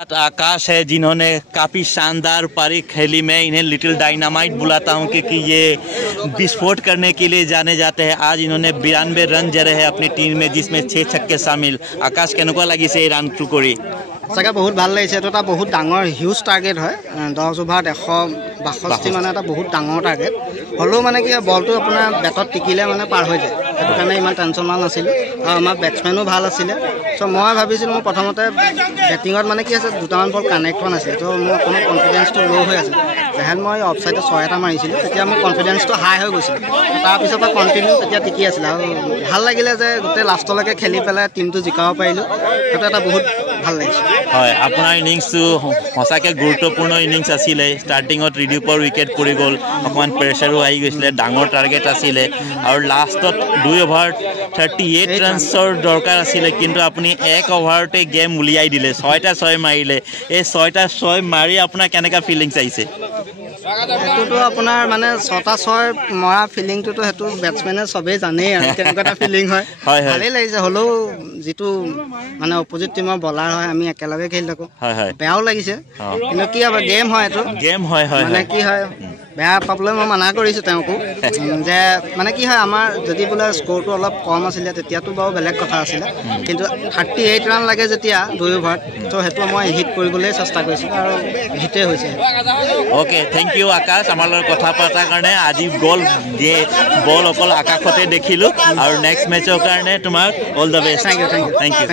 आकाश है जिन्होंने काफ़ी शानदार पारी खेली। मैं इन्हें लिटिल डायनामाइट बुलाता हूं क्योंकि ये विस्फोट करने के लिए जाने जाते हैं। आज इन्होंने 92 रन जरे है अपनी टीम में, जिसमें 6 छक्के शामिल। आकाश केनेकुवा লাগিছে এই ৰানটো কৰি? सके बहुत ভাল লাগিছে। এইটো এটা বহুত ডাঙৰ হিউজ টাৰ্গেট হয়। 10 অভাৰত 162 মানে এটা বহুত ডাঙৰ টাৰ্গেট হ'লেও মানে কি বলটো আপোনাৰ বেটত টিকিলে মানে পাৰ হৈ যায়। সেইটো কাৰণে ইমান টেনশ্যন লোৱা নাছিলোঁ আৰু আমাৰ বেটছমেনো ভাল আছিলে। চ' মই ভাবিছিলোঁ মোৰ প্ৰথমতে বেটিঙত মানে কি আছে দুটামান বল কানেক্ট হোৱা নাছিলে, ত' মোৰ অকণমান কনফিডেঞ্চটো ল' হৈ আছিল। যেহেতু মই অফছাইডত 6 এটা মাৰিছিলোঁ, তেতিয়া মোৰ কনফিডেঞ্চটো হাই হৈ গৈছিলে। তাৰপিছৰ পৰা কণ্টিনিউ তেতিয়া টিকি আছিলে আৰু ভাল লাগিলে যে গোটেই লাষ্টলৈকে খেলি পেলাই টিমটো জিকাব পাৰিলোঁ। সেইটো এটা বহুত ভাল লাগিছে। হয়, আপোনাৰ ইনিংছটো সঁচাকৈ গুৰুত্বপূৰ্ণ ইনিংছ আছিলে। ষ্টাৰ্টিঙত ৰিডিউপৰ উইকেট পৰি গ'ল, অকণমান প্ৰেছাৰো আহি গৈছিলে, ডাঙৰ টাৰ্গেট আছিলে আৰু লাষ্টত 2 অভাৰত 38 ৰানছৰ দৰকাৰ আছিলে, কিন্তু আপুনি 1 অভাৰতে গেম উলিয়াই দিলে। 6টা 6 মাৰিলে। এই 6টা 6 মাৰি আপোনাৰ কেনেকুৱা ফিলিংছ আহিছে? সেইটোতো আপোনাৰ মানে 6টা 6 মৰা ফিলিংটোতো সেইটো বেটছমেনে চবেই জানেই আৰু কেনেকুৱা এটা ফিলিং হয়। ভালেই লাগিছে। হ'লেও যিটো মানে অপজিট টিমৰ বলাৰ হয়, আমি একেলগে খেলি থাকোঁ, বেয়াও লাগিছে। কিন্তু কি হ'ব, গেম হয় এইটো, গেম হয়। মানে কি হয় বেয়া পাবলৈ মই মানা কৰিছোঁ তেওঁকো, যে মানে কি হয় আমাৰ যদি বোলে স্ক'ৰটো অলপ কম আছিলে তেতিয়াতো বাৰু বেলেগ কথা আছিলে, কিন্তু 38 ৰান লাগে যেতিয়া 2 অভাৰত, ত' সেইটো মই হিট কৰিবলৈ চেষ্টা কৰিছোঁ আৰু হিটেই হৈছে। অ'কে, থেংক ইউ আকাশ আমাৰ লগত কথা পতাৰ কাৰণে। আজি বল অকল আকাশতে দেখিলোঁ আৰু নেক্সট মেটচৰ কাৰণে তোমাক all the best. Thank you. Thank U.